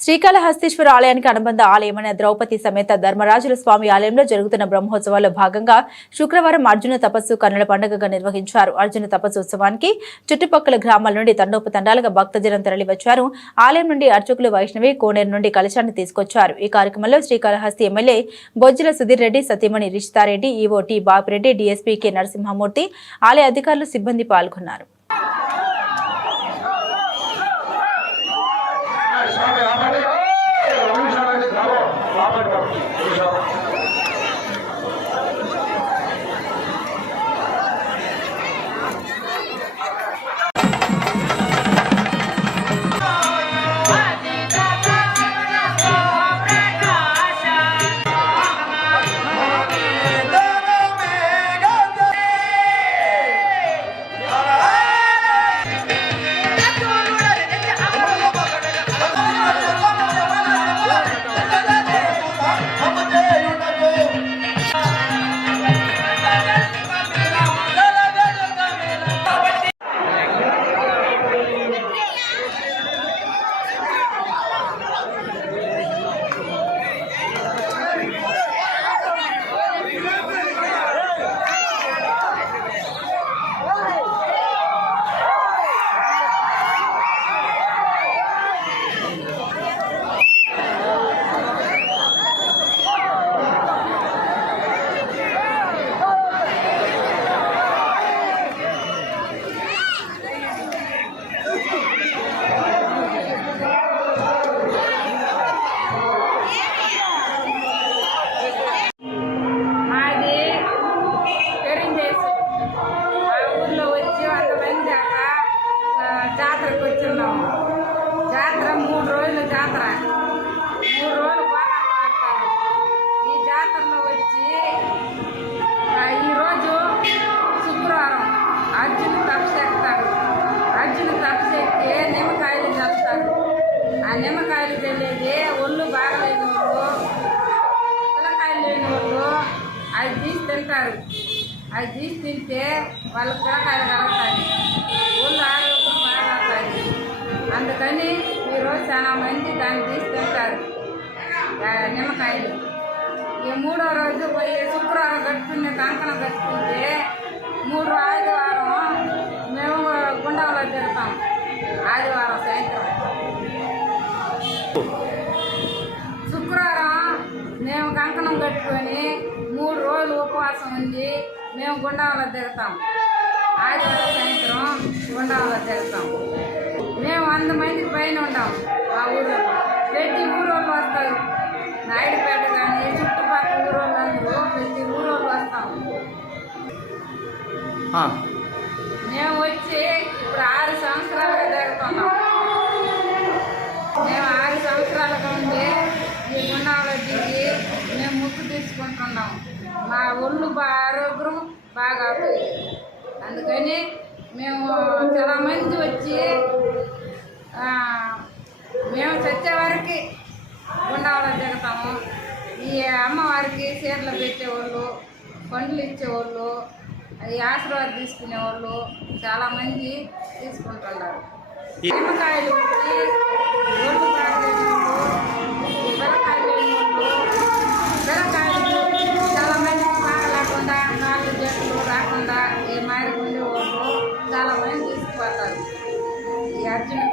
శ్రీకాళహస్తీశ్వర ఆలయానికి అనుబంధ ఆలయమైన ద్రౌపది సమేత ధర్మరాజుల స్వామి ఆలయంలో జరుగుతున్న బ్రహ్మోత్సవాల్లో భాగంగా శుక్రవారం అర్జున తపస్సు కన్నుల పండుగగా నిర్వహించారు. అర్జున తపస్సు ఉత్సవానికి చుట్టుపక్కల గ్రామాల నుండి తండోపతండాలుగా భక్తజనం తరలివచ్చారు. ఆలయం నుండి అర్చకులు వైష్ణవి కోనేరు నుండి కలశాన్ని తీసుకొచ్చారు. ఈ కార్యక్రమంలో శ్రీకాళహస్తి ఎమ్మెల్యే బొజ్జల సుధీర్ రెడ్డి సతీమణి Rishitha Reddy EO T Bapireddy DSP K Narasimhamurthy ఆలయ అధికారులు సిబ్బంది పాల్గొన్నారు. 拉了个比，就。అది తీసి తింటే వాళ్ళ పిల్లకాయలు కలుగుతాయి ఊళ్ళో ఆరోగ్యం బాగుంటుంది అందుకని ఈరోజు చాలా మంది దాన్ని తీసి తింటారు నిమ్మకాయలు. ఈ మూడో రోజు పోయి శుక్రవారం కట్టుకునే కంకణం కట్టుకుంటే మూడు ఆదివారం మేము గుండంలో తిరుగుతాం. ఉపవాసం ఉండి మేము గుండాలో తిరుగుతాం. ఆదివారం సాయంత్రం గుండాలో తిరుగుతాం. మేము వంద మందికి పైన ఉంటాం మా ఊళ్ళో ప్రతి ఊరోళ్ళు వస్తారు. నాయుడుపేట కానీ చుట్టుపక్కల ఊరోళ్ళు అందరూ ప్రతి ఊరోళ్ళు వస్తాం. మేము వచ్చి ఇప్పుడు ఆరు సంవత్సరాలుగా జరుగుతున్నాం మేము ఆరు సంవత్సరాలుగా ఉండి ఈ గుండంలో దిగి మేము ముక్కు తీసుకుంటున్నాం. మా ఒళ్ళు ఆరోగ్యం బాగా అందుకని మేము చాలా మంది వచ్చి మేము చచ్చే వరకు గుండంలో దిగుతాము ఈ అమ్మవారికి చీరలు పెట్టేవాళ్ళు పండ్లు ఇచ్చేవాళ్ళు ఆశీర్వాదం తీసుకునేవాళ్ళు చాలామంది తీసుకుంటున్నారు. నిమ్మకాయలు వచ్చి তার জন্য